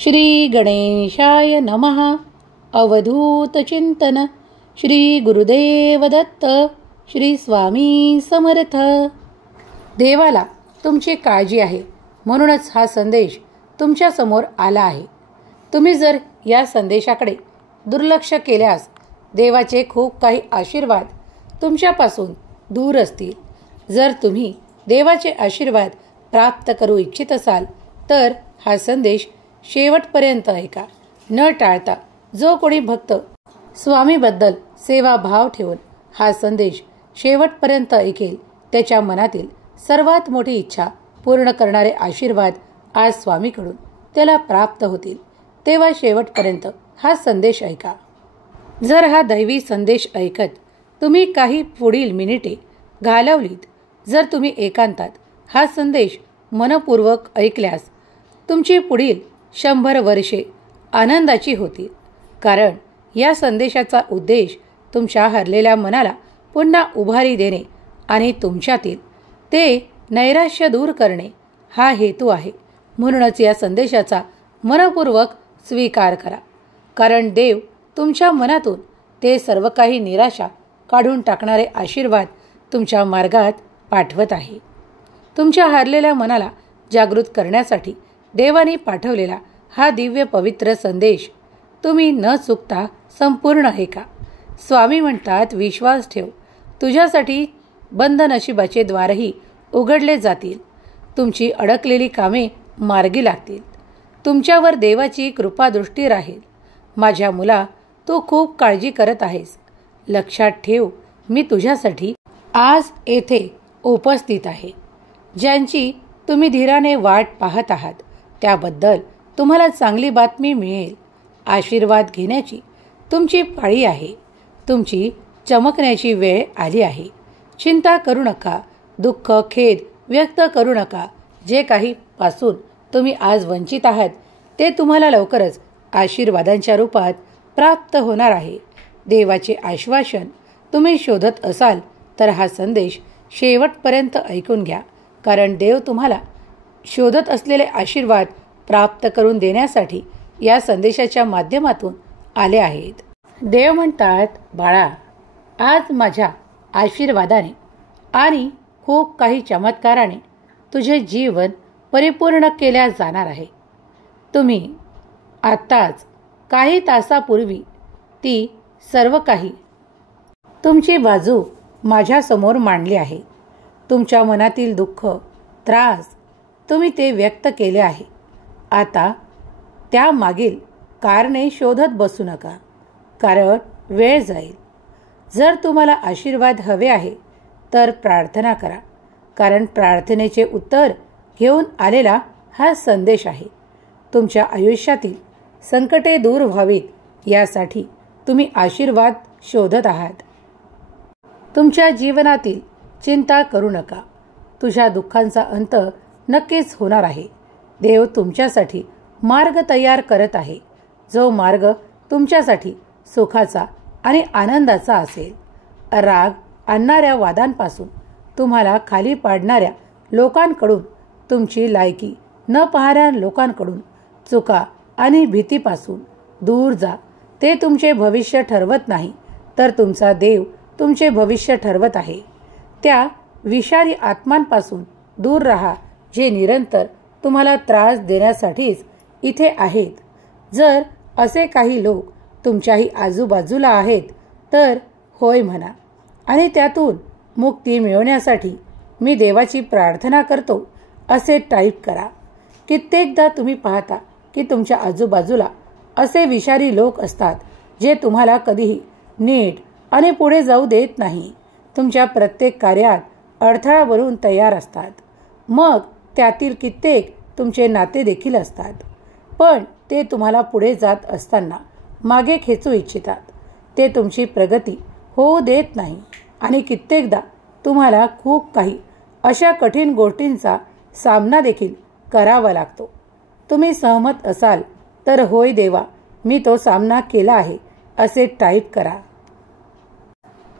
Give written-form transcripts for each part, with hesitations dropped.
श्री गणेशाय नमः. अवधूत चिंतन. श्री गुरुदेव दत्त. श्री स्वामी समर्थ. देवाला तुमची काळजी आहे म्हणूनच हा संदेश तुमच्या समोर आला आहे. तुम्ही जर या संदेशाकडे दुर्लक्ष केल्यास देवाचे खूप काही आशीर्वाद तुमच्यापासून दूर असतील. जर तुम्ही देवाचे आशीर्वाद प्राप्त करू इच्छित असाल तर हा संदेश शेवटपर्यंत ऐका. न टाळता जो कोणी भक्त स्वामीबद्दल सेवाभाव ठेवून हा संदेश शेवटपर्यंत ऐकेल त्याच्या मनातील सर्वात मोठी इच्छा पूर्ण करणारे आशीर्वाद आज स्वामीकडून त्याला प्राप्त होतील. तेव्हा शेवटपर्यंत हा संदेश ऐका. जर हा दैवी संदेश ऐकत तुम्ही काही पुढील मिनिटे घालवलीत, जर तुम्ही एकांतात हा संदेश मनपूर्वक ऐकल्यास तुमची पुढील 100 वर्षे आनंदाची होतील. कारण या संदेशाचा उद्देश तुमच्या हरलेल्या मनाला पुन्हा उभारी देणे आणि तुमच्यातील ते नैराश्य दूर करणे हा हेतू आहे. म्हणूनच या संदेशाचा मनपूर्वक स्वीकार करा. कारण देव तुमच्या मनातून ते सर्व काही निराशा काढून टाकणारे आशीर्वाद तुमच्या मार्गात पाठवत आहे. तुमच्या हरलेल्या मनाला जागृत करण्यासाठी देवाने पाठवलेला हा दिव्य पवित्र संदेश तुम्ही न चुकता संपूर्ण ऐका. स्वामी म्हणतात, विश्वास ठेव, तुझ्यासाठी बंद नशिबाचे द्वारही उघडले जातील. तुमची अडकलेली कामे मार्गी लागतील. तुमच्यावर देवाची कृपादृष्टी राहील. माझ्या मुला, तू खूप काळजी करत आहेस. लक्षात ठेव, मी तुझ्यासाठी आज येथे उपस्थित आहे. ज्यांची तुम्ही धीराने वाट पाहत आहात त्याबद्दल तुम्हाला चांगली बातमी मिळेल. आशीर्वाद घेण्याची तुमची पाळी आहे. तुमची चमकण्याची वेळ आली आहे. चिंता करू नका. दुःख, खेद व्यक्त करू नका. जे काही पासून तुम्ही आज वंचित आहात ते तुम्हाला लवकरच आशीर्वादांच्या रूपात प्राप्त होणार आहे. देवाचे आश्वासन तुम्ही शोधत असाल तर हा संदेश शेवटपर्यंत ऐकून घ्या. कारण देव तुम्हाला शोधत असलेले आशीर्वाद प्राप्त करून देण्यासाठी या संदेशाच्या माध्यमातून आले आहेत. देव म्हणतात, बाळा, आज माझ्या आशीर्वादाने आणि खूप काही चमत्काराने तुझे जीवन परिपूर्ण केल्या जाणार आहे. तुम्ही आत्ताच काही तासापूर्वी ती सर्व काही तुमची बाजू माझ्यासमोर मांडली आहे. तुमच्या मनातील दुःख, त्रास तुम्ही ते व्यक्त केले आहे. आता त्यामागील कारणे शोधत बसू नका. कारण वेळ जाईल. जर तुम्हाला आशीर्वाद हवे आहे तर प्रार्थना करा. कारण प्रार्थनेचे उत्तर घेऊन आलेला हा संदेश आहे. तुमच्या आयुष्यातील संकटे दूर व्हावीत यासाठी तुम्ही आशीर्वाद शोधत आहात. तुमच्या जीवनातील चिंता करू नका. तुझ्या दुःखांचा अंत नक्कीच होणार आहे. देव तुमच्यासाठी मार्ग तयार करत आहे. जो मार्ग तुमच्यासाठी सुखाचा आणि आनंदाचा असेल. राग आणणाऱ्या वादांपासून, तुम्हाला खाली पाडणाऱ्या लोकांकडून, तुमची लायकी न पाहणाऱ्या लोकांकडून, चुका आणि भीतीपासून दूर जा. ते तुमचे भविष्य ठरवत नाही तर तुमचा देव तुमचे भविष्य ठरवत आहे. त्या विषारी आत्मांपासून दूर राहा जे निरंतर तुम्हाला त्रास देण्यासाठीच इथे आहेत. जर असे काही लोक तुमच्याही आजूबाजूला आहेत तर होय म्हणा आणि त्यातून मुक्ती मिळवण्यासाठी मी देवाची प्रार्थना करतो असे टाईप करा. कित्येकदा तुम्ही पाहता की तुमच्या आजूबाजूला असे विषारी लोक असतात जे तुम्हाला कधीही नीट आणि पुढे जाऊ देत नाही. तुमच्या प्रत्येक कार्यात अडथळा बनवून तयार असतात. मग त्यातील कित्येक तुमचे नाते देखील असतात. पण ते तुम्हाला पुढे जात असताना मागे खेचू इच्छितात. ते तुमची प्रगती होऊ देत नाही आणि कित्येकदा तुम्हाला खूप काही अशा कठीण गोष्टींचा सामना देखील करावा लागतो. तुम्ही सहमत असाल तर होय देवा, मी तो सामना केला आहे असे टाईप करा.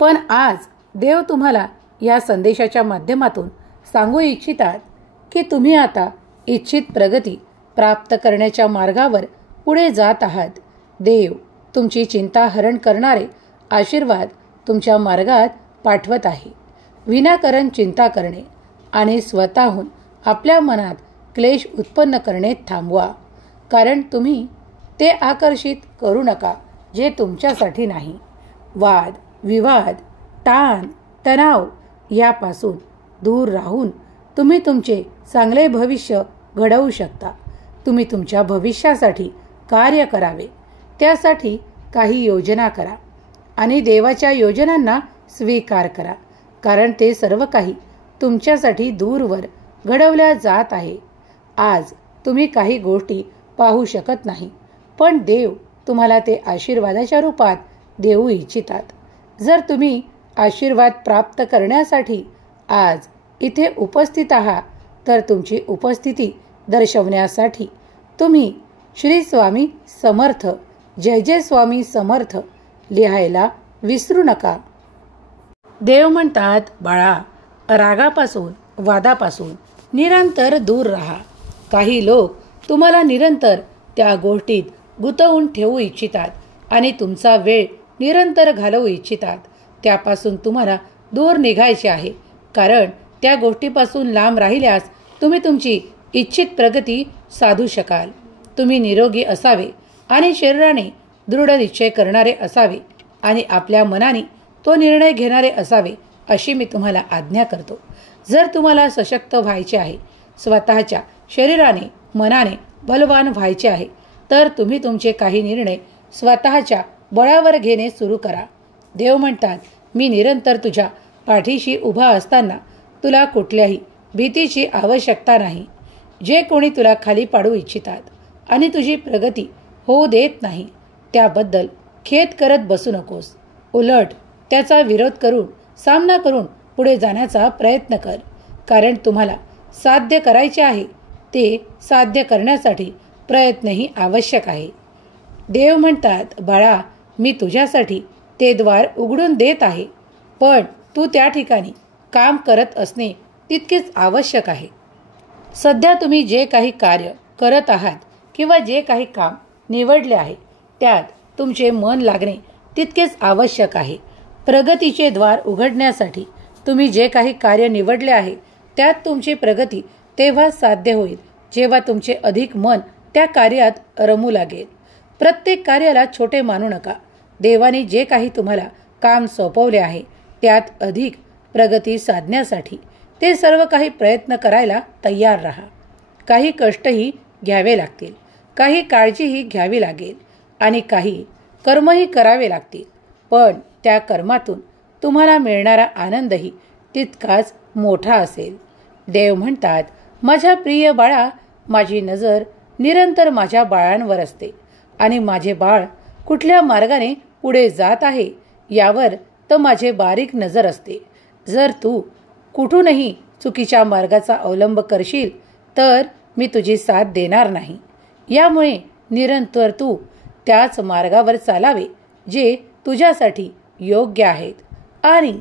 पण आज देव तुम्हाला या संदेशाच्या माध्यमातून सांगू इच्छितात की तुम्ही आता इच्छित प्रगती प्राप्त करण्याच्या मार्गावर पुढे जात आहात. देव तुमची चिंता हरण करणारे आशीर्वाद तुमच्या मार्गात पाठवत आहे. विनाकारण चिंता करणे आणि स्वतःहून आपल्या मनात क्लेश उत्पन्न करणे थांबवा, कारण तुम्ही ते आकर्षित करू नका जे तुमच्यासाठी नाही. वाद विवाद, ताण तणाव यापासून दूर राहून तुम्ही तुमचे चांगले भविष्य घडवू शकता. तुम्ही तुमच्या भविष्यासाठी कार्य करावे, त्यासाठी काही योजना करा आणि देवाच्या योजनांना स्वीकार करा, कारण ते सर्व काही तुमच्यासाठी दूरवर घडवल्या जात आहे. आज तुम्ही काही गोष्टी पाहू शकत नाही, पण देव तुम्हाला ते आशीर्वादाच्या रूपात देऊ इच्छितात. जर तुम्ही आशीर्वाद प्राप्त करण्यासाठी आज इथे उपस्थित आहात, तर तुमची उपस्थिती दर्शवण्यासाठी तुम्ही श्री स्वामी समर्थ, जय जय स्वामी समर्थ लिहायला विसरू नका. देव म्हणतात, बाळा, रागापासून वादापासून निरंतर दूर राहा. काही लोक तुम्हाला निरंतर त्या गोष्टीत गुंतवून ठेवू इच्छितात आणि तुमचा वेळ निरंतर घालवू इच्छितात. त्यापासून तुम्हाला दूर निघायचे आहे, कारण त्या गोष्टीपासून लांब राहिल्यास तुम्ही तुमची इच्छित प्रगती साधू शकाल. तुम्ही निरोगी असावे आणि शरीराने दृढ निश्चय करणारे असावे आणि आपल्या मनाने तो निर्णय घेणारे असावे, अशी मी तुम्हाला आज्ञा करतो. जर तुम्हाला सशक्त व्हायचे आहे, स्वतःच्या शरीराने मनाने बलवान व्हायचे आहे, तर तुम्ही तुमचे काही निर्णय स्वतःच्या बळावर घेणे सुरू करा. देव म्हणतात, मी निरंतर तुझ्या पाठीशी उभा असताना तुला कुठल्याही भीतीची आवश्यकता नाही. जे कोणी तुला खाली पाडू इच्छितात आणि तुझी प्रगती होऊ देत नाही, त्याबद्दल खेद करत बसू नकोस. उलट त्याचा विरोध करून, सामना करून पुढे जाण्याचा प्रयत्न कर, कारण तुम्हाला साध्य करायचे आहे ते साध्य करण्यासाठी प्रयत्नही आवश्यक आहे. देव म्हणतात, बाळा, मी तुझ्यासाठी ते द्वार उघडून देत आहे, पण तू त्या ठिकाणी काम करत असणे तितकेच आवश्यक आहे. सध्या तुम्ही जे काही कार्य करत आहात किंवा जे काही काम निवडले आहे, त्यात तुमचे मन लागणे तितकेच आवश्यक आहे. प्रगतीचे द्वार उघडण्यासाठी तुम्ही जे काही कार्य निवडले आहे, त्यात तुमची प्रगती तेव्हा साध्य होईल जेव्हा तुमचे अधिक मन त्या कार्यात रमू लागेल. प्रत्येक कार्याला छोटे मानू नका. देवाने जे काही तुम्हाला काम सोपवले आहे, त्यात अधिक प्रगती साधण्यासाठी ते सर्व काही प्रयत्न करायला तयार राहा. काही कष्टही घ्यावे लागतील, काही काळजीही घ्यावी लागेल आणि काही कर्मही करावे लागतील, पण त्या कर्मातून तुम्हाला मिळणारा आनंदही तितकाच मोठा असेल. देव म्हणतात, माझ्या प्रिय बाळा, माझी नजर निरंतर माझ्या बाळांवर असते आणि माझे बाळ कुठल्या मार्गाने पुढे जात आहे यावर तर माझे बारीक नजर असते. जर तू कुठूनही चुकीच्या मार्गाचा अवलंब करशील तर मी तुझी साथ देणार नाही. यामुळे निरंतर तू त्याच मार्गावर चालावे जे तुझ्यासाठी योग्य आहेत आणि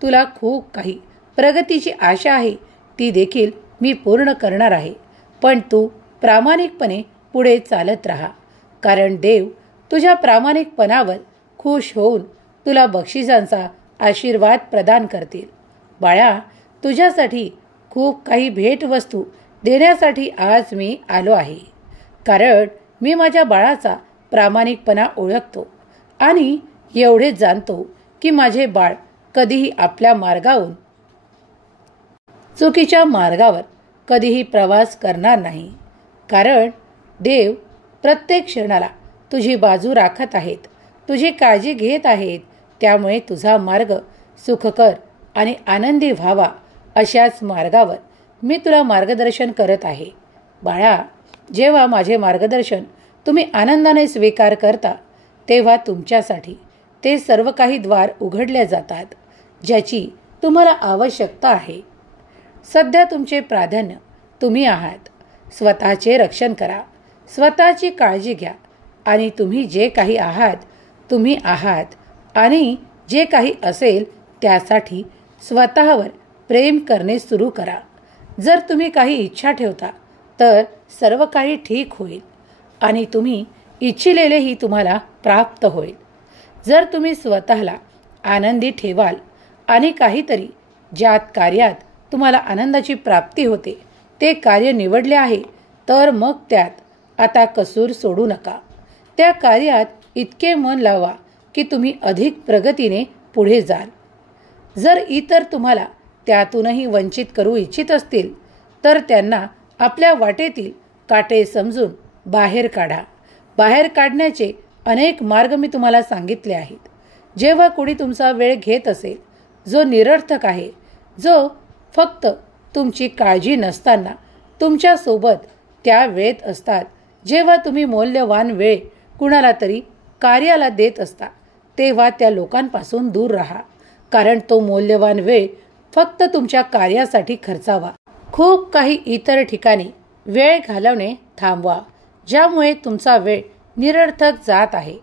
तुला खूप काही प्रगतीची आशा आहे, ती देखील मी पूर्ण करणार आहे. पण तू प्रामाणिकपणे पुढे चालत राहा, कारण देव तुझ्या प्रामाणिकपणावर खुश होऊन तुला बक्षिसांचा आशीर्वाद प्रदान करतील. बाळा, तुझ्यासाठी खूप काही भेटवस्तू देण्यासाठी आज मी आलो आहे, कारण मी माझ्या बाळाचा प्रामाणिकपणा ओळखतो आणि एवढेच जाणतो की माझे बाळ कधीही आपल्या मार्गावरून चुकीच्या मार्गावर कधीही प्रवास करणार नाही, कारण देव प्रत्येक क्षणाला तुझी बाजू राखत आहेत, तुझी काळजी घेत आहेत. त्यामुळे तुझा मार्ग सुखकर आणि आनंदी व्हावा अशाच मार्गावर मी तुला मार्गदर्शन करत आहे. बाळा, जेव्हा माझे मार्गदर्शन तुम्ही आनंदाने स्वीकार करता, तेव्हा तुमच्यासाठी ते सर्व काही द्वार उघडले जातात ज्याची तुम्हाला आवश्यकता आहे. सध्या तुमचे प्राधान्य तुम्ही आहात. स्वतःचे रक्षण करा, स्वतःची काळजी घ्या आणि तुम्ही जे काही आहात, तुम्ही आहात आणि जे काही असेल त्यासाठी स्वतःवर प्रेम करणे सुरू करा. जर तुम्ही काही इच्छा ठेवता तर सर्व काही ठीक होईल आणि तुम्ही इच्छिलेलेही तुम्हाला प्राप्त होईल. जर तुम्ही स्वतःला आनंदी ठेवाल आणि काहीतरी ज्यात कार्यात तुम्हाला आनंदाची प्राप्ती होते ते कार्य निवडले आहे, तर मग त्यात आता कसूर सोडू नका. त्या कार्यात इतके मन लावा की तुम्ही अधिक प्रगतीने पुढे जाल. जर इतर तुम्हाला त्यातूनही वंचित करू इच्छित असतील तर त्यांना आपल्या वाटेतील काटे समजून बाहेर काढा. बाहेर काढण्याचे अनेक मार्ग मी तुम्हाला सांगितले आहेत. जेव्हा कोणी तुमचा वेळ घेत असेल, जो निरर्थक आहे, जो फक्त तुमची काळजी नसताना तुमच्यासोबत त्या वेळेत असतात, जेव्हा तुम्ही मौल्यवान वेळ कुणाला तरी कार्याला देत असता, तेव्हा त्या लोकांपासून दूर राहा. कारण तो मौल्यवान वेळ फक्त तुमच्या कार्यासाठी खर्चावा. खूप काही इतर ठिकाणी वेळ घालवणे थांबवा, ज्यामुळे तुमचा वेळ निरर्थक जात आहे.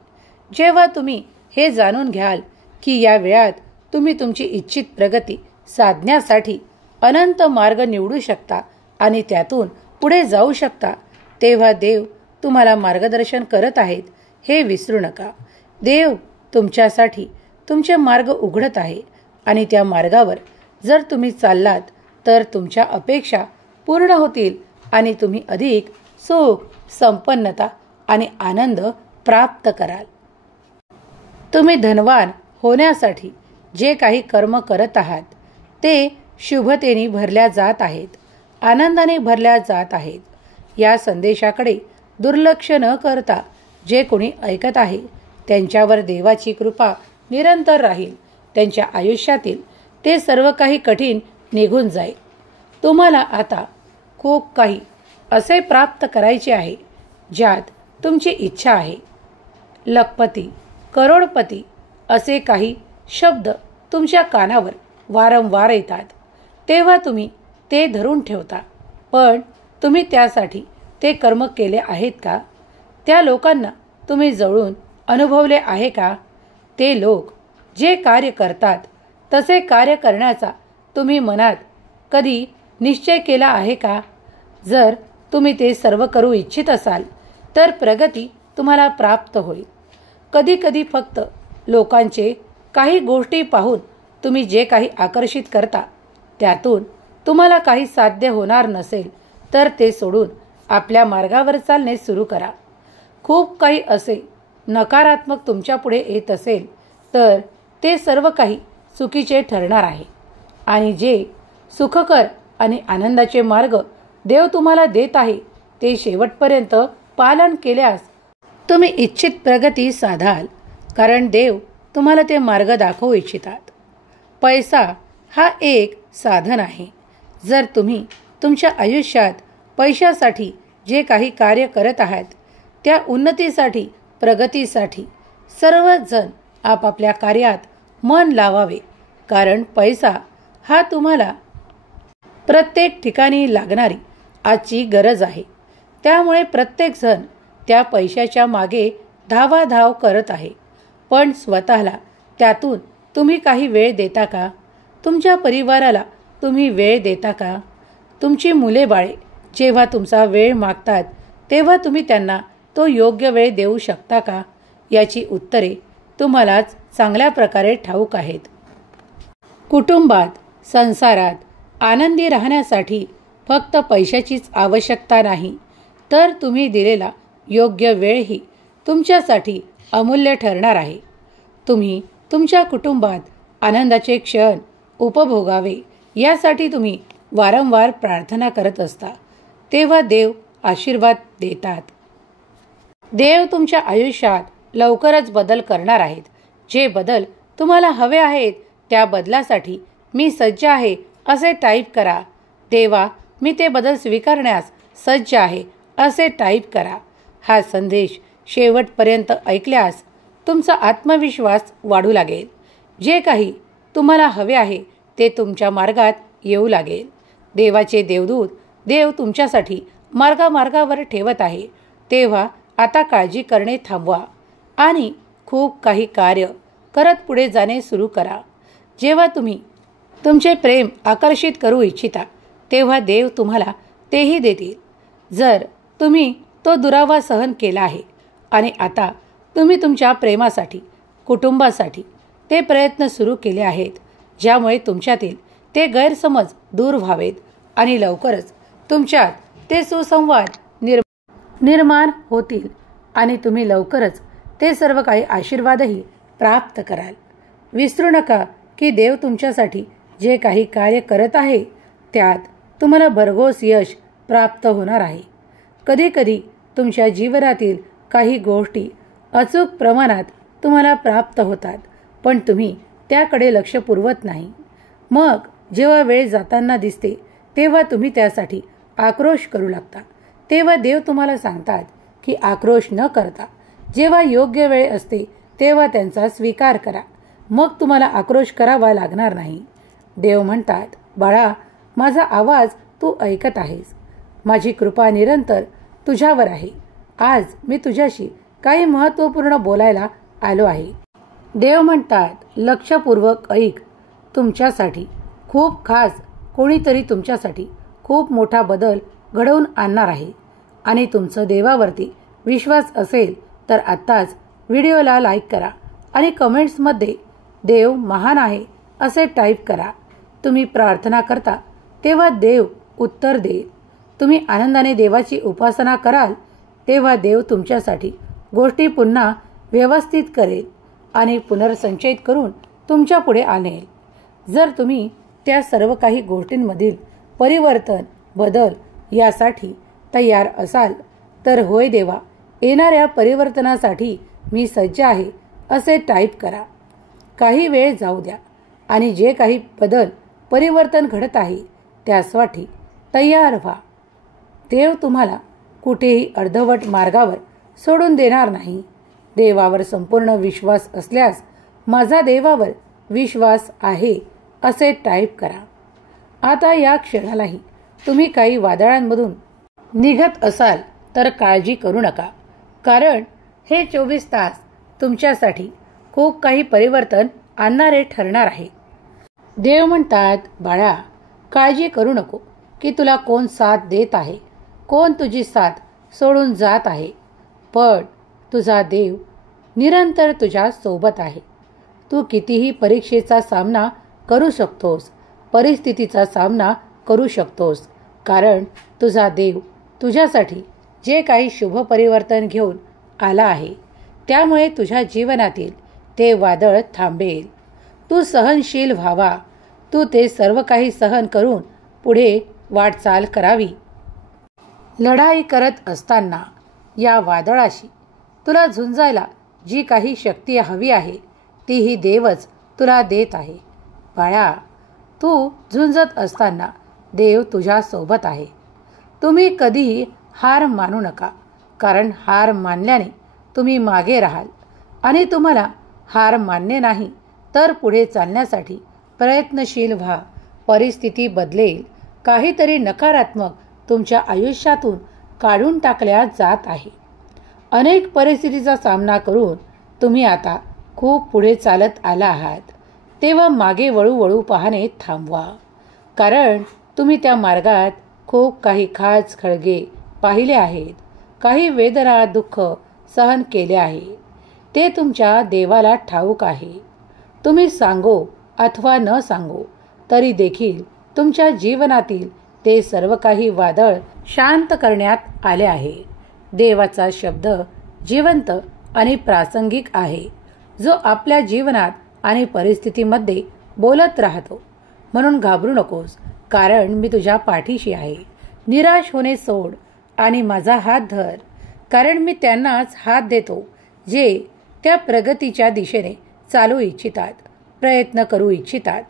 जेव्हा तुम्ही हे जाणून घ्याल की या वेळात तुम्ही तुमची इच्छित प्रगती साधण्यासाठी अनंत मार्ग निवडू शकता आणि त्यातून पुढे जाऊ शकता, तेव्हा देव तुम्हाला मार्गदर्शन करत आहेत हे विसरू नका. देव तुमच्यासाठी तुमचे मार्ग उघडत आहे आणि त्या मार्गावर जर तुम्ही चाललात तर तुमच्या अपेक्षा पूर्ण होतील आणि तुम्ही अधिक सुख, संपन्नता आणि आनंद प्राप्त कराल. तुम्ही धनवान होण्यासाठी जे काही कर्म करत आहात ते शुभतेने भरल्या जात आहेत, आनंदाने भरल्या जात आहेत. या संदेशाकडे दुर्लक्ष न करता जे कोणी ऐकत आहे त्यांच्यावर देवाची कृपा निरंतर राहील. त्यांच्या आयुष्यातील ते सर्व काही कठीण निघून जाईल. तुम्हाला आता खूप काही असे प्राप्त करायचे आहे ज्यात तुमची इच्छा आहे. लखपती, करोडपती असे काही शब्द तुमच्या कानावर वारंवार येतात, तेव्हा तुम्ही ते धरून ठेवता. पण तुम्ही त्यासाठी ते कर्म केले आहेत का? त्या लोकांना तुम्ही जवळून अनुभवले आहे का? ते लोक जे कार्य करतात तसे कार्य करण्याचा तुम्ही मनात कधी निश्चय केला आहे का? जर तुम्ही ते सर्व करू इच्छित असाल तर प्रगती तुम्हाला प्राप्त होईल. कधी कधी फक्त लोकांचे काही गोष्टी पाहून तुम्ही जे काही आकर्षित करता त्यातून तुम्हाला काही साध्य होणार नसेल तर ते सोडून आपल्या मार्गावर चालणे सुरू करा. खूप काही असे नकारात्मक तुमच्या पुढे येत असेल तर ते सर्व काही चुकीचे ठरणार आहे आणि जे सुखकर आणि आनंदाचे मार्ग देव तुम्हाला देत आहे ते शेवटपर्यंत पालन केल्यास तुम्ही इच्छित प्रगती साधाल. कारण देव तुम्हाला ते मार्ग दाखवू इच्छितात. पैसा हा एक साधन आहे. जर तुम्ही तुमच्या आयुष्यात पैशासाठी जे काही कार्य करत आहात त्या उन्नतीसाठी, प्रगतीसाठी सर्वजण आपापल्या कार्यात मन लावावे. कारण पैसा हा तुम्हाला प्रत्येक ठिकाणी लागणारी आजची गरज आहे. त्यामुळे प्रत्येकजण त्या पैशाच्या मागे धावाधाव करत आहे. पण स्वतःला त्यातून तुम्ही काही वेळ देता का? तुमच्या परिवाराला तुम्ही वेळ देता का? तुमची मुले बाळे जेव्हा तुमचा वेळ मागतात तेव्हा तुम्ही त्यांना तो योग्य वेळ देऊ शकता का? याची उत्तरे तुम्हालाच चांगल्या प्रकारे ठाऊक आहेत. कुटुंबात, संसारात आनंदी राहण्यासाठी फक्त पैशाचीच आवश्यकता नाही, तर तुम्ही दिलेला योग्य वेळही तुमच्यासाठी अमूल्य ठरणार आहे. तुम्ही तुमच्या कुटुंबात आनंदाचे क्षण उपभोगावे यासाठी तुम्ही वारंवार प्रार्थना करत असता, तेव्हा देव आशीर्वाद देतात. देव तुमच्या आयुष्यात लवकरच बदल करणार आहेत. जे बदल तुम्हाला हवे आहेत त्या बदलासाठी मी सज्ज आहे असे टाईप करा. देवा, मी ते बदल स्वीकारण्यास सज्ज आहे असे टाईप करा. हा संदेश शेवटपर्यंत ऐकल्यास तुमचा आत्मविश्वास वाढू लागेल. जे काही तुम्हाला हवे आहे ते तुमच्या मार्गात येऊ लागेल. देवाचे देवदूत देव तुमच्यासाठी मार्गावर ठेवत आहे. तेव्हा आता काळजी करणे थांबवा आणि खूप काही कार्य करत पुढे जाणे सुरू करा. जेव्हा तुम्ही तुमचे प्रेम आकर्षित करू इच्छिता तेव्हा देव तुम्हाला तेही देतील. जर तुम्ही तो दुरावा सहन केला आहे आणि आता तुम्ही तुमच्या प्रेमासाठी, कुटुंबासाठी ते प्रयत्न सुरू केले आहेत, ज्यामुळे तुमच्यातील ते गैरसमज दूर व्हावेत आणि लवकरच तुमच्यात ते सुसंवाद निर्माण होतील आणि तुम्ही लवकरच ते सर्व काही आशीर्वादही प्राप्त कराल. विसरू नका की देव तुमच्यासाठी जे काही कार्य करत आहे त्यात तुम्हाला भरघोस यश प्राप्त होणार आहे. कधीकधी तुमच्या जीवनातील काही गोष्टी अचूक प्रमाणात तुम्हाला प्राप्त होतात, पण तुम्ही त्याकडे लक्ष पुरवत नाही. मग जेव्हा वेळ जाताना दिसते तेव्हा तुम्ही त्यासाठी आक्रोश करू लागता. तेव्हा देव तुम्हाला सांगतात की आक्रोश न करता जेव्हा योग्य वेळ असते तेव्हा त्यांचा स्वीकार करा. मग तुम्हाला आक्रोश करावा लागणार नाही. देव म्हणतात, बाळा, माझा आवाज तू ऐकत आहेस. माझी कृपा निरंतर तुझ्यावर आहे. आज मी तुझ्याशी काही महत्त्वपूर्ण बोलायला आलो आहे. देव म्हणतात, लक्षपूर्वक ऐक. तुमच्यासाठी खूप खास कोणीतरी तुमच्यासाठी खूप मोठा बदल घडवून आणणार आहे आणि तुमचं देवावरती विश्वास असेल तर आत्ताच व्हिडिओला लाईक करा आणि कमेंट्समध्ये देव महान आहे असे टाईप करा. तुम्ही प्रार्थना करता तेव्हा देव उत्तर देईल. तुम्ही आनंदाने देवाची उपासना कराल तेव्हा देव तुमच्यासाठी गोष्टी पुन्हा व्यवस्थित करेल आणि पुनर्संचयित करून तुमच्या पुढे आणेल. जर तुम्ही त्या सर्व काही गोष्टींमधील परिवर्तन, बदल यासाठी तयार असाल तर होय देवा, येणाऱ्या परिवर्तनासाठी मी सज्ज आहे असे टाईप करा. काही वेळ जाऊ द्या आणि जे काही बदल, परिवर्तन घडत आहे त्यासाठी तयार व्हा. देव तुम्हाला कुठेही अर्धवट मार्गावर सोडून देणार नाही. देवावर संपूर्ण विश्वास असल्यास माझा देवावर विश्वास आहे असे टाईप करा. आता या क्षणालाही तुम्ही काही वादळांमधून निघत असाल तर काळजी करू नका, कारण हे 24 तास तुमच्यासाठी खूप काही परिवर्तन आणणारे ठरणार आहे. देव म्हणतात, बाळा, काळजी करू नको की तुला कोण साथ देत आहे, कोण तुझी साथ सोडून जात आहे, पण तुझा देव निरंतर तुझ्या सोबत आहे. तू कितीही परीक्षेचा सामना करू शकतोस, परिस्थितीचा सामना करू शकतोस, कारण तुझा देव तुझ्यासाठी जे काही शुभ परिवर्तन घेऊन आला आहे त्यामुळे तुझ्या जीवनातील ते वादळ थांबेल. तू सहनशील व्हावा. तू ते सर्व काही सहन करून पुढे वाटचाल करावी. लढाई करत असताना या वादळाशी तुला झुंजायला जी काही शक्ती हवी आहे तीही देवच तुला देत आहे. बाळा, तू झुंजत असताना देव तुझ्या सोबत आहे. तुम्ही कधीही हार मानू नका, कारण हार मानल्याने तुम्ही मागे राहाल आणि तुम्हाला हार मानणे नाही तर पुढे चालण्यासाठी प्रयत्नशील व्हा. परिस्थिती बदलेल. काहीतरी नकारात्मक तुमच्या आयुष्यातून काढून टाकल्या जात आहे. अनेक परिस्थितीचा सामना करून तुम्ही आता खूप पुढे चालत आला आहात. तेव्हा मागे वळू पाहणे थांबवा, कारण तुम्ही त्या मार्गात खूप काही खाच खळगे पाहिले आहेत. काही वेदना, दुःख सहन केले आहे. ते तुमच्या देवाला ठाऊक आहे. तुम्ही सांगो अथवा न सांगो तरी देखील तुमच्या जीवनातील ते सर्व काही वादळ शांत करण्यात आले आहे. देवाचा शब्द जिवंत आणि प्रासंगिक आहे, जो आपल्या जीवनात आणि परिस्थितीमध्ये बोलत राहतो. म्हणून घाबरू नकोस, कारण मी तुझ्या पाठीशी आहे. निराश होणे सोड आणि माझा हात धर, कारण मी त्यांनाच हात देतो जे त्या प्रगतीच्या दिशेने चालू इच्छितात, प्रयत्न करू इच्छितात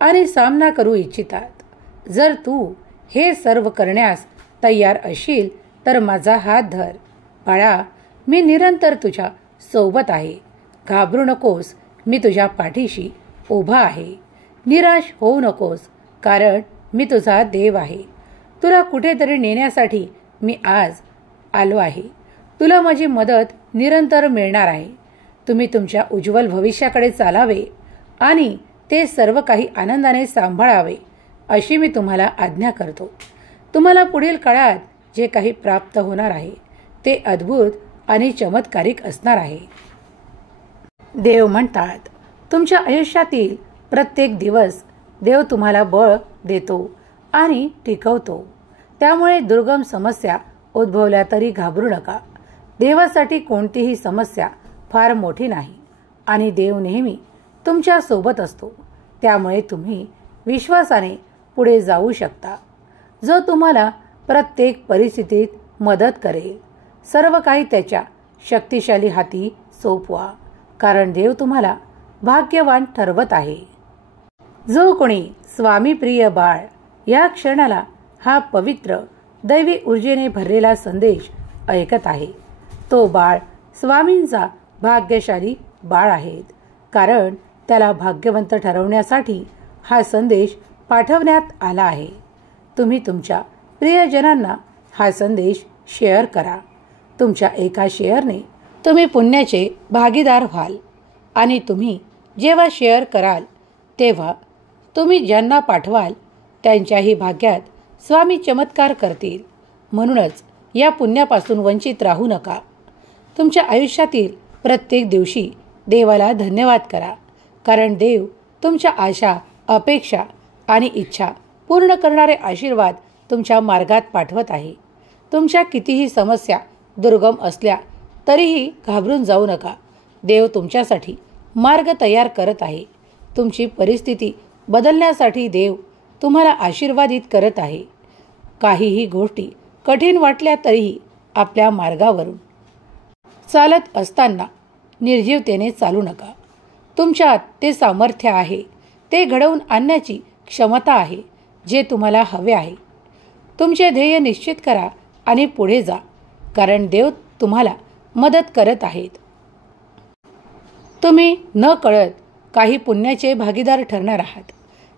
आणि सामना करू इच्छितात. जर तू हे सर्व करण्यास तयार असशील तर माझा हात धर. बाळा, मी निरंतर तुझ्या सोबत आहे. घाबरू नकोस, मी तुझ्या पाठीशी उभा आहे. निराश होऊ नकोस, कारण मी तुझा देव आहे. तुला कुठेतरी नेण्यासाठी मी आज आलो आहे. तुला माझी मदत निरंतर मिळणार आहे. तुम्ही तुमच्या उज्ज्वल भविष्याकडे चालावे आणि ते सर्व काही आनंदाने सांभाळावे अशी मी तुम्हाला आज्ञा करतो. तुम्हाला पुढील काळात जे काही प्राप्त होणार आहे ते अद्भुत आणि चमत्कारिक असणार आहे. देव म्हणतात, तुमच्या आयुष्यातील प्रत्येक दिवस देव तुम्हाला बळ देतो आणि टिकवतो. त्यामुळे दुर्गम समस्या उद्भवल्या तरी घाबरू नका. देवासाठी कोणतीही समस्या फार मोठी नाही आणि देव नेहमी तुमच्या सोबत असतो. त्यामुळे तुम्ही विश्वासाने पुढे जाऊ शकता. जो तुम्हाला प्रत्येक परिस्थितीत मदत करेल. सर्व काही त्याच्या शक्तिशाली हाती सोपवा, कारण देव तुम्हाला भाग्यवान ठरवत आहे. जो कोणी स्वामी प्रिय बाळ या क्षणाला हा पवित्र दैवी ऊर्जेने भरलेला संदेश ऐकत आहे, तो बाळ स्वामींचा भाग्यशाली बाळ आहे, कारण त्याला भाग्यवंत ठरवण्यासाठी हा संदेश पाठवण्यात आला आहे. तुम्ही तुमच्या प्रियजनांना हा संदेश शेअर करा. तुमच्या एका शेअरने तुम्ही पुण्याचे भागीदार व्हाल आणि तुम्ही जेव्हा शेअर कराल तेव्हा तुम्ही ज्यांना पाठवाल त्यांच्याही भाग्यात स्वामी चमत्कार करतील. म्हणूनच या पुण्यापासून वंचित राहू नका. तुमच्या आयुष्यातील प्रत्येक दिवशी देवाला धन्यवाद करा, कारण देव तुमच्या आशा, अपेक्षा आणि इच्छा पूर्ण करणारे आशीर्वाद तुमच्या मार्गात पाठवत आहे. तुमच्या कितीही समस्या दुर्गम असल्या तरीही घाबरून जाऊ नका. देव तुमच्यासाठी मार्ग तयार करत आहे. तुमची परिस्थिती बदलण्यासाठी देव तुम्हाला आशीर्वादित करत आहे. काहीही गोष्टी कठीण वाटल्या तरीही आपल्या मार्गावरून चालत असताना निर्जीवतेने चालू नका. तुमच्यात ते सामर्थ्य आहे, ते घडवून आणण्याची क्षमता आहे जे तुम्हाला हवे आहे. तुमचे ध्येय निश्चित करा आणि पुढे जा, कारण देव तुम्हाला मदत करत आहेत. तुम्ही न कळत काही पुण्याचे भागीदार ठरणार आहात.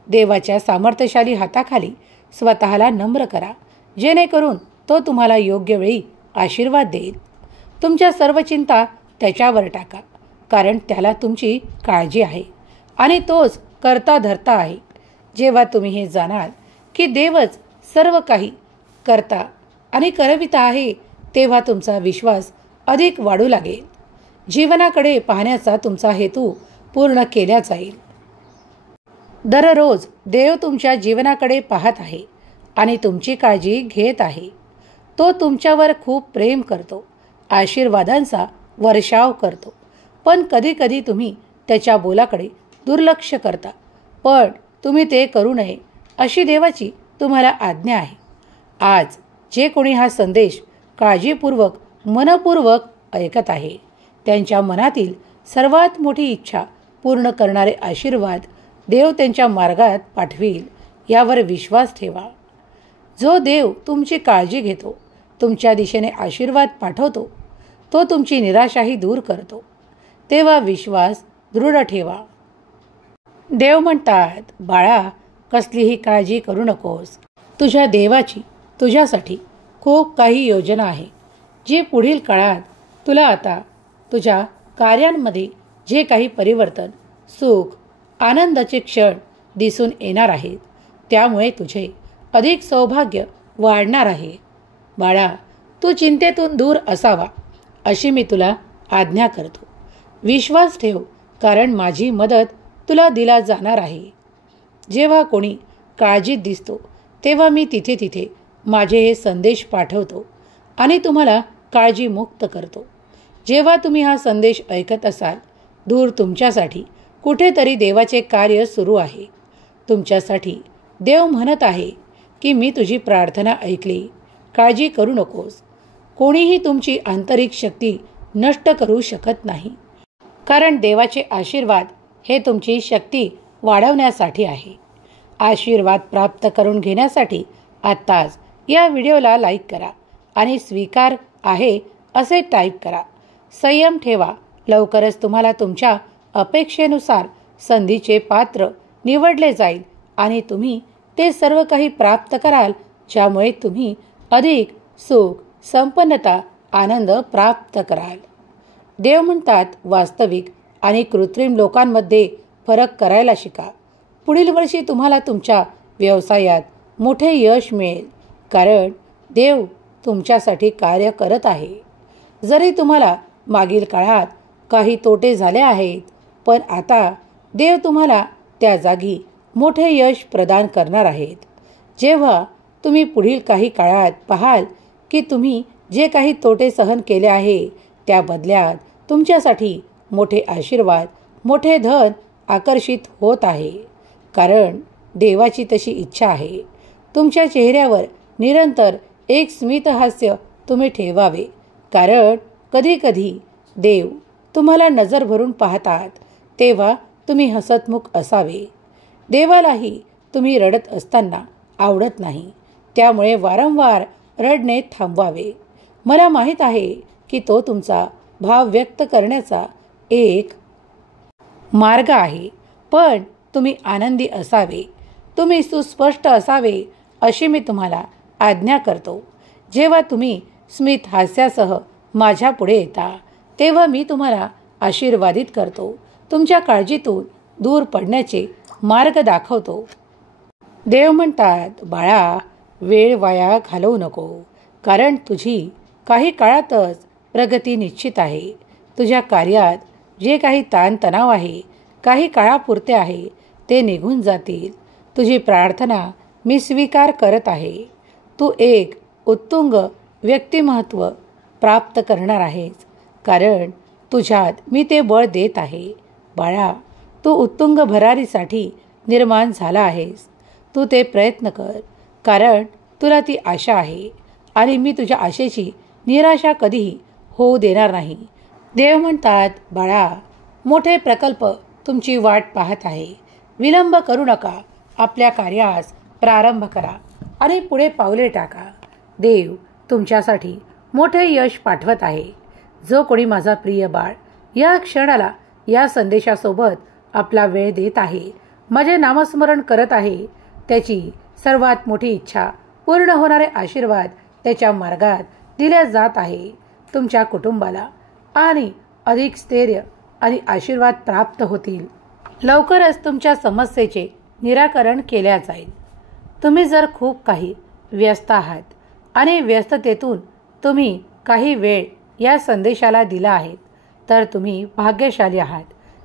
देवाच्या सामर्थ्यशाली हाताखाली स्वतःला नम्र करा, जेणेकरून तो तुम्हाला योग्य वेळी आशीर्वाद देईल. तुमच्या सर्व चिंता त्याच्यावर टाका, कारण त्याला तुमची काळजी आहे आणि तोच करता धरता आहे. जेव्हा तुम्ही हे जाणाल की देवच सर्व काही करता आणि करविता आहे, तेव्हा तुमचा विश्वास अधिक वाढू लागेल. जीवनाकडे पाहण्याचा तुमचा हेतू पूर्ण केला जाईल. दररोज देव तुमच्या जीवनाकडे पाहत आहे आणि तुमची काळजी घेत आहे. तो तुमच्यावर खूप प्रेम करतो, आशीर्वादांचा वर्षाव करतो. पण कधी कधी तुम्ही त्याच्या बोलाकडे दुर्लक्ष करता. पण तुम्ही ते करू नये अशी देवाची तुम्हाला आज्ञा आहे. आज जे कोणी हा संदेश काळजीपूर्वक, मनपूर्वक ऐकत आहे, त्यांच्या मनातील सर्वात मोठी इच्छा पूर्ण करणारे आशीर्वाद देव त्यांच्या मार्गात पाठवील, यावर विश्वास ठेवा. जो देव तुमची काळजी घेतो, तुमच्या दिशेने आशीर्वाद पाठवतो, तो तुमची निराशाही दूर करतो. तेव्हा विश्वास दृढ ठेवा. देव म्हणतात, बाळा, कसलीही काळजी करू नकोस. तुझ्या देवाची तुझ्यासाठी खूप काही योजना आहे, जी पुढील काळात तुला आता तुझ्या कार्यांमध्ये जे काही परिवर्तन, सुख, आनंदाचे क्षण दिसून येणार आहेत, त्यामुळे तुझे अधिक सौभाग्य वाढणार आहे. बाळा, तू चिंतेतून दूर असावा अशी मी तुला आज्ञा करतो. विश्वास ठेव, कारण माझी मदत तुला दिला जाणार आहे. जेव्हा कोणी काळजीत दिसतो तेव्हा मी तिथे तिथे माझे हे संदेश पाठवतो आणि तुम्हाला काळजीमुक्त करतो. जेव्हा तुम्ही हा संदेश ऐकत असाल, दूर तुमच्यासाठी कुठेतरी देवाचे कार्य सुरू आहे. तुमच्यासाठी देव म्हणत आहे की मी तुझी प्रार्थना ऐकली, काळजी करू नकोस. कोणीही तुमची आंतरिक शक्ती नष्ट करू शकत नाही, कारण देवाचे आशीर्वाद हे तुमची शक्ती वाढवण्यासाठी आहे. आशीर्वाद प्राप्त करून घेण्यासाठी आत्ताच या व्हिडिओला लाईक करा आणि स्वीकार आहे असे टाईप करा. संयम ठेवा, लवकरच तुम्हाला तुमच्या अपेक्षेनुसार संधीचे पात्र निवडले जाईल आणि तुम्ही ते सर्व काही प्राप्त कराल, ज्यामुळे तुम्ही अधिक सुख, संपन्नता, आनंद प्राप्त कराल. देव म्हणतात, वास्तविक आणि कृत्रिम लोकांमध्ये फरक करायला शिका. पुढील वर्षी तुम्हाला तुमच्या व्यवसायात मोठे यश मिळेल, कारण देव तुमच्यासाठी कार्य करत आहे. जरी तुम्हाला मागील काळात काही तोटे झाले आहेत, पण आता देव तुम्हाला त्या जागी मोठे यश प्रदान करणार आहेत. जेव्हा तुम्ही पुढील काही काळात पाहाल की तुम्ही जे काही तोटे सहन केले आहे, त्या बदल्यात तुमच्यासाठी मोठे आशीर्वाद, मोठे धन आकर्षित होत आहे. कारण देवाची तशी इच्छा आहे. तुमच्या चेहऱ्यावर निरंतर एक स्मितहास्य तुम्ही ठेवावे. कारण कधी कधी देव तुम्हाला नजर भरून पाहतात, तेव्हा तुम्ही हसतमुख असावे. देवालाही तुम्ही रडत असताना आवडत नाही, त्यामुळे वारंवार रडणे थांबवावे. मला माहीत आहे की तो तुमचा भाव व्यक्त करण्याचा एक मार्ग आहे, पण तुम्ही आनंदी असावे, तुम्ही सुस्पष्ट असावे अशी मी तुम्हाला आज्ञा करतो. जेव्हा तुम्ही स्मित हास्यासह माझ्या पुढे येता, तेव्हा मी तुम्हाला आशीर्वादित करतो, तुमच्या काळजीतून दूर पडण्याचे मार्ग दाखवतो. देव म्हणतात, बाळा, वेळ वाया घालवू नको, कारण तुझी काही काळातच प्रगती निश्चित आहे. तुझ्या कार्यात जे काही ताणतणाव आहे, काही काळापुरते आहे, ते निघून जातील. तुझी प्रार्थना मी स्वीकार करत आहे. तू एक उत्तुंग व्यक्तिमत्व प्राप्त करणार आहेस, कारण तुझ्यात मी ते बळ देत आहे. बाळा, तू उत्तुंग भरारीसाठी निर्माण झाला आहेस. तू ते प्रयत्न कर, कारण तुला ती आशा आहे आणि मी तुझ्या आशेची निराशा कधीही होऊ देणार नाही. देव म्हणतात, बाळा, मोठे प्रकल्प तुमची वाट पाहत आहे. विलंब करू नका. आपल्या कार्यास प्रारंभ करा आणि पुढे पावले टाका. देव तुमच्यासाठी मोठे यश पाठवत आहे. जो कोणी माझा प्रिय बाळ या क्षणाला या संदेशासोबत आपला वेळ देत आहे, माझे नामस्मरण करत आहे, त्याची सर्वात मोठी इच्छा पूर्ण होणारे आशीर्वाद त्याच्या मार्गात दिल्या जात आहे. तुमच्या कुटुंबाला आणि अधिक स्थैर्य आणि आशीर्वाद प्राप्त होतील. लवकरच तुमच्या समस्येचे निराकरण केल्या जाईल. तुम्ही जर खूप काही व्यस्त आहात आणि व्यस्ततेतून तुम्ही काही वेळ या संदेशाला दिला आहे, तर तुम्ही भाग्यशाली आहात,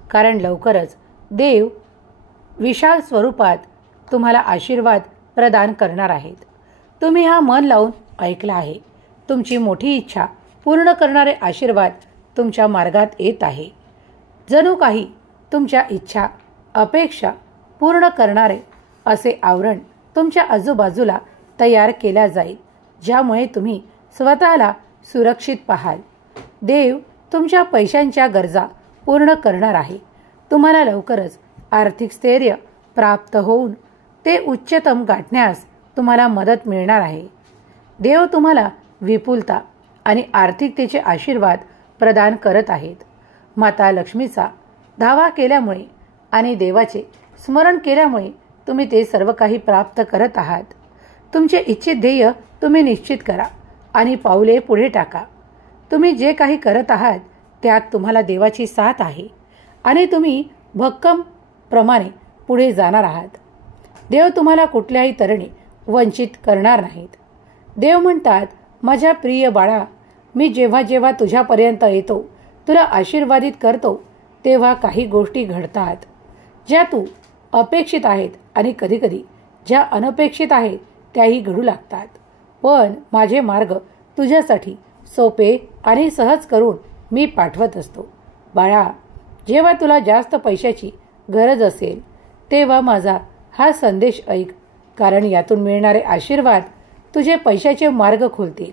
कारण लवकरच देव विशाल स्वरूपात तुम्हाला आशीर्वाद प्रदान करणार आहेत. तुम्ही हा मन लावून ऐकला आहे. तुमची मोठी इच्छा पूर्ण करणारे आशीर्वाद तुमच्या मार्गात येत आहे. जणू काही तुमच्या इच्छा, अपेक्षा पूर्ण करणारे असे आवरण तुमच्या आजूबाजूला तयार केल्या जाईल, ज्यामुळे तुम्ही स्वतःला सुरक्षित पाहाल. देव तुमच्या पैशांच्या गरजा पूर्ण करणार आहे. तुम्हाला लवकरच आर्थिक स्थैर्य प्राप्त होऊन ते उच्चतम गाठण्यास तुम्हाला मदत मिळणार आहे. देव तुम्हाला विपुलता आणि आर्थिकतेचे आशीर्वाद प्रदान करत आहेत. माता लक्ष्मीचा धावा केल्यामुळे आणि देवाचे स्मरण केल्यामुळे तुम्ही ते सर्व काही प्राप्त करत आहात. तुमचे इच्छित ध्येय तुम्ही निश्चित करा आणि पाऊले पुढे टाका. तुम्ही जे काही करत आहात त्यात तुम्हाला देवाची साथ आहे आणि तुम्ही भक्कम प्रमाणे पुढे जाणार आहात. देव तुम्हाला कुठल्याही तऱ्हेने वंचित करणार नाहीत. देव म्हणतात, माझ्या प्रिय बाळा, मी जेव्हा जेव्हा तुझ्यापर्यंत येतो, तुला आशीर्वादित करतो, तेव्हा काही गोष्टी घडतात ज्या तू अपेक्षित आहेत आणि कधीकधी ज्या अनपेक्षित आहेत त्याही घडू लागतात. पण माझे मार्ग तुझ्यासाठी सोपे आणि सहज करून मी पाठवत असतो. बाळा, जेव्हा तुला जास्त पैशाची गरज असेल, तेव्हा माझा हा संदेश ऐक, कारण यातून मिळणारे आशीर्वाद तुझे पैशाचे मार्ग खोलतील.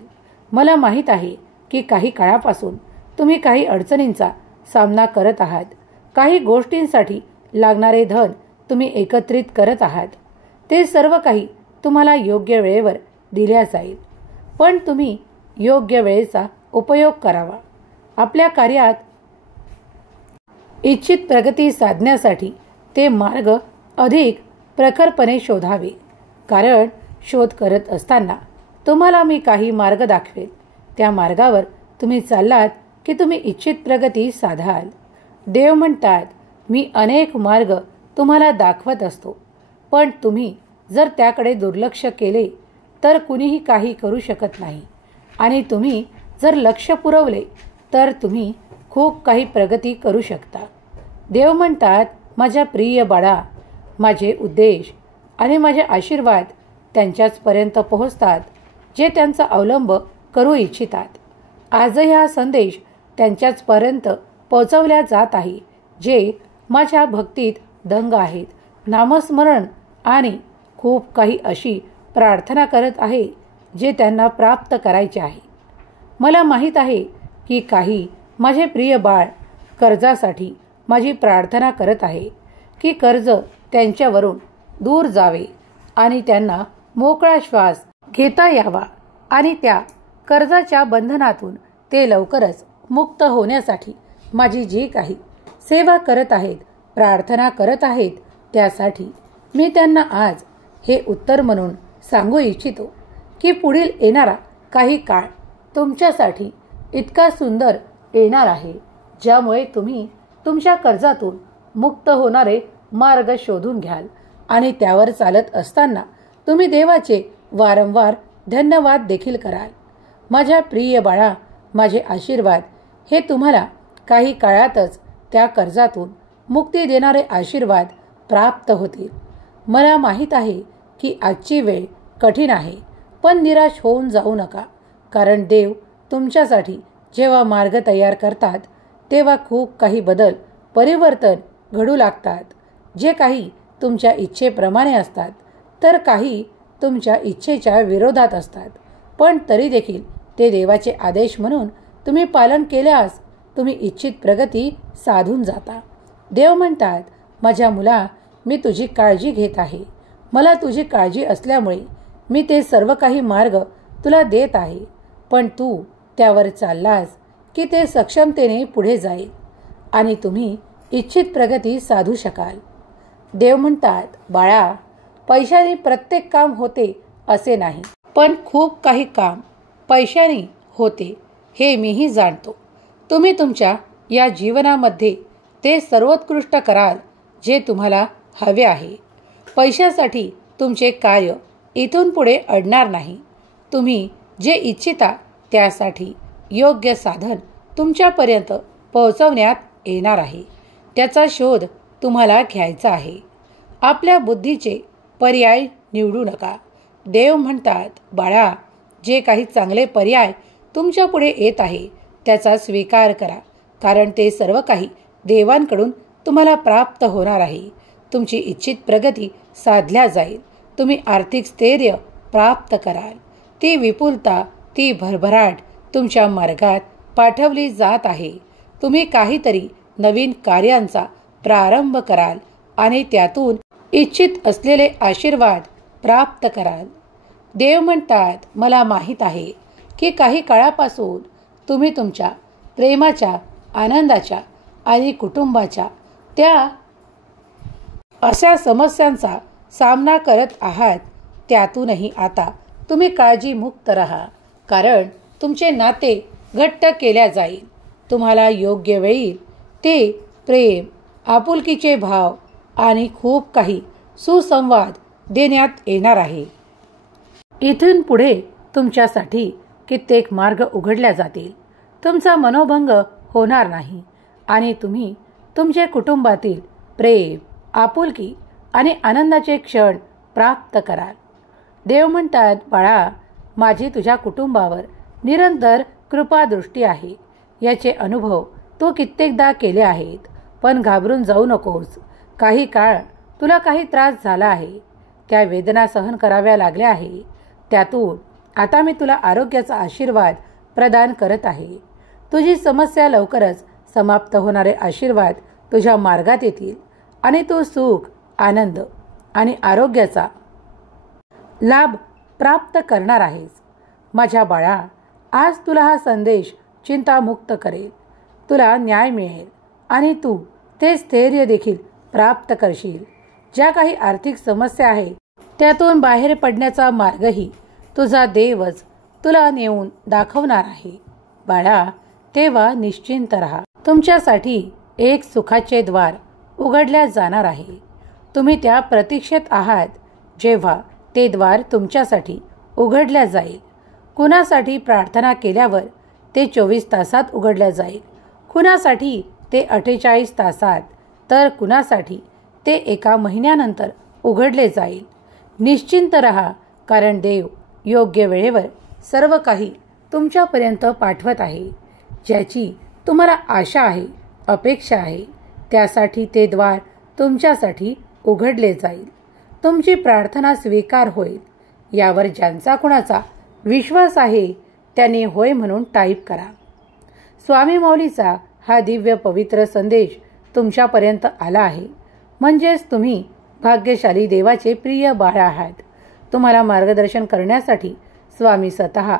मला माहीत आहे की काही काळापासून तुम्ही काही अडचणींचा सामना करत आहात. काही गोष्टींसाठी लागणारे धन तुम्ही एकत्रित करत आहात. ते सर्व काही तुम्हाला योग्य वेळेवर दिल्या जाईल, पण तुम्ही योग्य वेळेचा उपयोग करावा. आपल्या कार्यात इच्छित प्रगती साधण्यासाठी ते मार्ग अधिक प्रखरपणे शोधावे, कारण शोध करत असताना तुम्हाला मी काही मार्ग दाखवेल. त्या मार्गावर तुम्ही चाललात की तुम्ही इच्छित प्रगती साधाल. देव म्हणतात, मी अनेक मार्ग तुम्हाला दाखवत असतो, पण तुम्ही जर त्याकडे दुर्लक्ष केले तर कुणीही काही करू शकत नाही. आणि तुम्ही जर लक्ष पुरवले तर तुम्ही खूप काही प्रगती करू शकता. देव म्हणतात, माझ्या प्रिय बाळा, माझे उद्देश आणि माझे आशीर्वाद त्यांच्याचपर्यंत पोहोचतात जे त्यांचा अवलंब करू इच्छितात. आजही हा संदेश त्यांच्याचपर्यंत पोहोचवल्या जात आहे जे माझ्या भक्तीत दंग आहेत, नामस्मरण आणि खूप काही अशी प्रार्थना करत आहे जे त्यांना प्राप्त करायचे आहे. मला माहीत आहे की काही माझे प्रिय बाळ कर्जासाठी माझी प्रार्थना करत आहे की कर्ज त्यांच्यावरून दूर जावे आणि त्यांना मोकळा श्वास घेता यावा आणि त्या कर्जाच्या बंधनातून ते लवकरच मुक्त होण्यासाठी माझी जी काही सेवा करत आहेत, प्रार्थना करत आहेत, त्यासाठी मी त्यांना आज हे उत्तर म्हणून सांगू इच्छितो की पुढील येणारा काही काळ तुमच्यासाठी इतका सुंदर येणार आहे ज्यामुळे तुम्ही तुमच्या कर्जातून मुक्त होणारे मार्ग शोधून घ्याल आणि त्यावर चालत असताना तुम्ही देवाचे वारंवार धन्यवाद देखील कराल. माझ्या प्रिय बाळा, माझे आशीर्वाद हे तुम्हाला काही काळातच त्या कर्जातून मुक्ती देणारे आशीर्वाद प्राप्त होतील. मला माहीत आहे की आजची वेळ कठीण आहे, पण निराश होऊन जाऊ नका, कारण देव तुमच्यासाठी जेव्हा मार्ग तयार करतात तेव्हा खूप काही बदल, परिवर्तन घडू लागतात. जे काही तुमच्या इच्छेप्रमाणे असतात तर काही तुमच्या इच्छेच्या विरोधात असतात, पण तरी देखील ते देवाचे आदेश म्हणून तुम्ही पालन केल्यास तुम्ही इच्छित प्रगती साधून जाता. देव म्हणतात, माझ्या मुला, मी तुझी काळजी घेत आहे. मला तुझी काळजी असल्यामुळे मी ते सर्व काही मार्ग तुला देत आहे, पण तू त्यावर चाललास की ते सक्षमतेने पुढे जाईल आणि तुम्ही इच्छित प्रगती साधू शकाल. देव म्हणतात, बाळा, पैशाने प्रत्येक काम होते असे नाही, पण खूप काही काम पैशाने होते हे मीही जाणतो. तुम्ही तुमच्या या जीवनामध्ये ते सर्वोत्कृष्ट कराल जे तुम्हाला हवे आहे. पैशासाठी तुमचे कार्य इथून पुढे अडणार नाही. तुम्ही जे इच्छिता त्यासाठी योग्य साधन तुमच्यापर्यंत पोहोचवण्यात येणार आहे. त्याचा शोध तुम्हाला घ्यायचा आहे. आपल्या बुद्धीचे पर्याय निवडू नका. देव म्हणतात, बाळा, जे काही चांगले पर्याय तुमच्या पुढे येत आहे त्याचा स्वीकार करा, कारण ते सर्व काही देवांकडून तुम्हाला प्राप्त होणार आहे. तुमची इच्छित प्रगती साधल्या जाईल. तुम्ही आर्थिक स्थैर्य प्राप्त कराल. ती विपुलता, ती भरभराट तुमच्या मार्गात पाठवली जात आहे. तुम्ही काहीतरी नवीन कार्यांचा प्रारंभ कराल आणि त्यातून इच्छित असलेले आशीर्वाद प्राप्त कराल. देव म्हणतात, मला माहीत आहे की काही काळापासून तुम्ही तुमच्या प्रेमाच्या, आनंदाच्या आणि कुटुंबाच्या त्या अशा समस्यांचा सामना करत आहात. त्यातूनही आता तुम्ही काळजीमुक्त राहा, कारण तुमचे नाते घट्ट केल्या जाईल. तुम्हाला योग्य वेळी ते प्रेम, आपुलकीचे भाव आणि खूप काही सुसंवाद देण्यात येणार आहे. इथून पुढे तुमच्यासाठी कित्येक मार्ग उघडल्या जातील. तुमचा मनोभंग होणार नाही आणि तुम्ही तुमच्या कुटुंबातील प्रेम, आपुलकी आणि आनंदाचे क्षण प्राप्त कराल. देव म्हणतात, बाळा, माझी तुझ्या कुटुंबावर निरंतर कृपादृष्टी आहे. याचे अनुभव तू कित्येकदा केले आहेत, पण घाबरून जाऊ नकोस. काही काळ तुला काही त्रास झाला आहे, त्या वेदना सहन कराव्या लागल्या आहे. त्यातून आता मी तुला आरोग्याचा आशीर्वाद प्रदान करत आहे. तुझी समस्या लवकरच समाप्त होणारे आशीर्वाद तुझ्या मार्गात येतील आणि तू सुख, आनंद आणि आरोग्याचा लाभ प्राप्त करणार आहेस. माझ्या बाळा, आज तुला हा संदेश चिंतामुक्त करेल. तुला न्याय मिळेल आणि तू ते स्थैर्य देखील प्राप्त करशील. ज्या काही आर्थिक समस्या आहे त्यातून बाहेर पडण्याचा मार्गही तुझा देवच तुला नेऊन दाखवणार आहे. बाळा, तेव्हा निश्चिंत राहा. तुमच्यासाठी एक सुखाचे द्वार उघडल्या जाणार आहे. तुम्ही त्या प्रतीक्षेत आहात जेव्हा ते द्वार तुमच्यासाठी उघडल्या जाईल. कुणासाठी प्रार्थना केल्यावर ते 24 तासात उघडले जाईल, कुणासाठी ते 48 तासात, तर कुणासाठी ते 1 महिन्यानंतर उघडले जाईल. निश्चिंत रहा, कारण देव योग्य वेळेवर सर्व काही तुमच्यापर्यंत पाठवत आहे. ज्याची तुम्हाला आशा आहे, अपेक्षा आहे, त्यासाठी ते द्वार तुमच्यासाठी उघडले जाईल. तुमची प्रार्थना स्वीकार होईल. यावर ज्यांचा कुणाचा विश्वास आहे त्यांनी होय म्हणून टाईप करा. स्वामी माऊलीचा हा दिव्य पवित्र संदेश तुमच्यापर्यंत आला आहे, म्हणजेच तुम्ही भाग्यशाली देवाचे प्रिय बाळ आहात. तुम्हाला मार्गदर्शन करण्यासाठी स्वामी स्वतः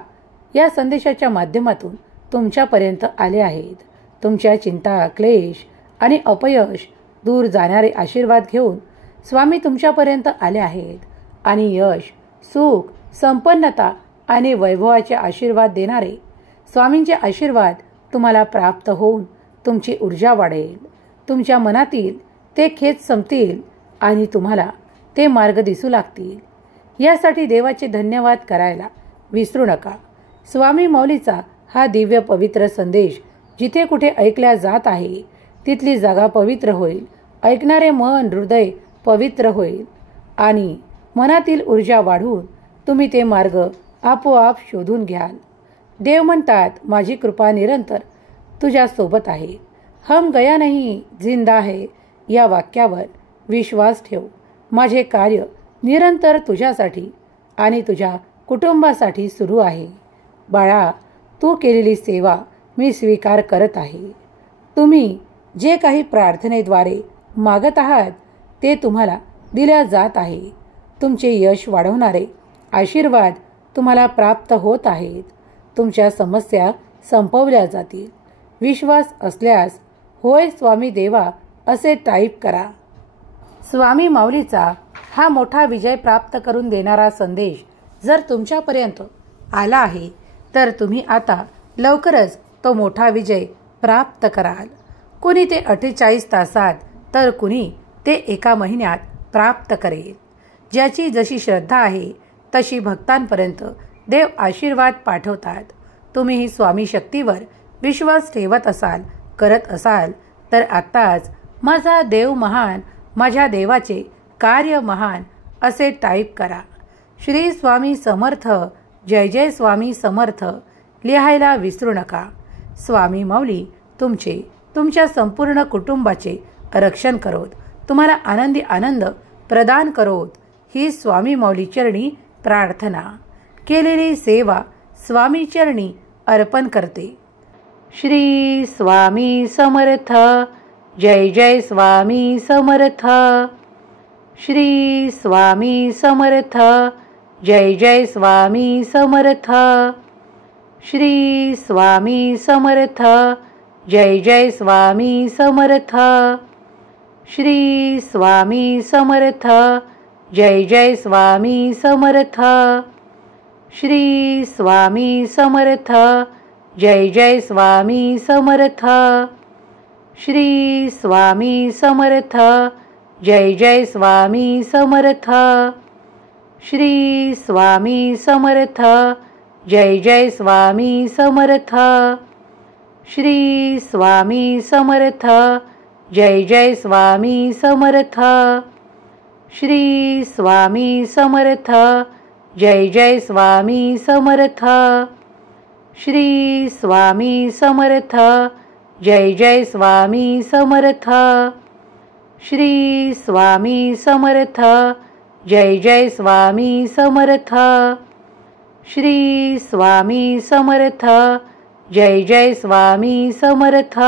या संदेशाच्या माध्यमातून तुमच्यापर्यंत आले आहेत. तुमच्या चिंता, क्लेश आणि अपयश दूर जाणारे आशीर्वाद घेऊन स्वामी तुमच्यापर्यंत आले आहेत आणि यश, सुख, संपन्नता आणि वैभवाचे आशीर्वाद देणारे स्वामींचे आशीर्वाद तुम्हाला प्राप्त होऊन तुमची ऊर्जा वाढेल. तुमच्या मनातील ते खेद संपतील आणि तुम्हाला ते मार्ग दिसू लागतील. यासाठी देवाचे धन्यवाद करायला विसरू नका. स्वामी माऊलीचा हा दिव्य पवित्र संदेश जिथे कुठे ऐकल्या जात आहे तिथली जागा पवित्र होईल. ऐकणारे मन, हृदय पवित्र होईल आणि मनातील ऊर्जा वाढून तुम्ही ते मार्ग आपोआप शोधून घ्याल. देव म्हणतात, माझी कृपा निरंतर तुझ्या सोबत आहे. हम गया नहीं, जिंदा है या वाक्यावर विश्वास ठेव. माझे कार्य निरंतर तुझ्यासाठी आणि तुझ्या कुटुंबासाठी सुरू आहे. बाळा, तू केलेली सेवा मी स्वीकार करत आहे. तुम्ही जे काही प्रार्थनेद्वारे मागत आहात ते तुम्हाला दिल्या जात आहे. तुमचे यश वाढवणारे आशीर्वाद तुम्हाला प्राप्त होत आहेत. तुमच्या समस्या संपवल्या जातील. विश्वास असल्यास होय स्वामी देवा असे टाईप करा. स्वामी माऊलीचा हा मोठा विजय प्राप्त करून देणारा संदेश जर तुमच्यापर्यंत आला आहे तर तुम्ही आता लवकरच तो मोठा विजय प्राप्त कराल. कुणी ते 48 तासात तर कुणी ते 1 महिन्यात प्राप्त करेल. ज्याची जशी श्रद्धा आहे तशी भक्तांपर्यंत देव आशीर्वाद पाठवतात. तुम्हीही स्वामी शक्तीवर विश्वास ठेवत असाल, करत असाल तर आत्ताच माझा देव महान, माझ्या देवाचे कार्य महान असे टाईप करा. श्री स्वामी समर्थ, जय जय स्वामी समर्थ लिहायला विसरू नका. स्वामी माऊली तुमचे, तुमच्या संपूर्ण कुटुंबाचे रक्षण करोत, तुम्हाला आनंदी आनंद प्रदान करोत ही स्वामी माऊली चरणी प्रार्थना. केलेली सेवा स्वामी चरणी अर्पण करते. श्री स्वामी समर्थ, जय जय स्वामी समर्थ. श्री स्वामी समर्थ, जय जय स्वामी समर्थ. श्री स्वामी समर्थ, जय जय स्वामी समर्थ. श्री स्वामी समर्थ, जय जय स्वामी समर्थ. श्री स्वामी समर्थ, जय जय स्वामी समर्थ. श्री स्वामी समर्थ, जय जय स्वामी समर्थ. श्री स्वामी समर्थ, जय जय स्वामी समर्थ. श्री स्वामी समर्थ, जय जय स्वामी समर्थ. श्री स्वामी समर्थ, जय जय स्वामी समर्थ. श्री स्वामी समर्थ, जय जय स्वामी समर्थ. श्री स्वामी समर्थ, जय जय स्वामी समर्थ. श्री स्वामी समर्थ, जय जय स्वामी समर्थ.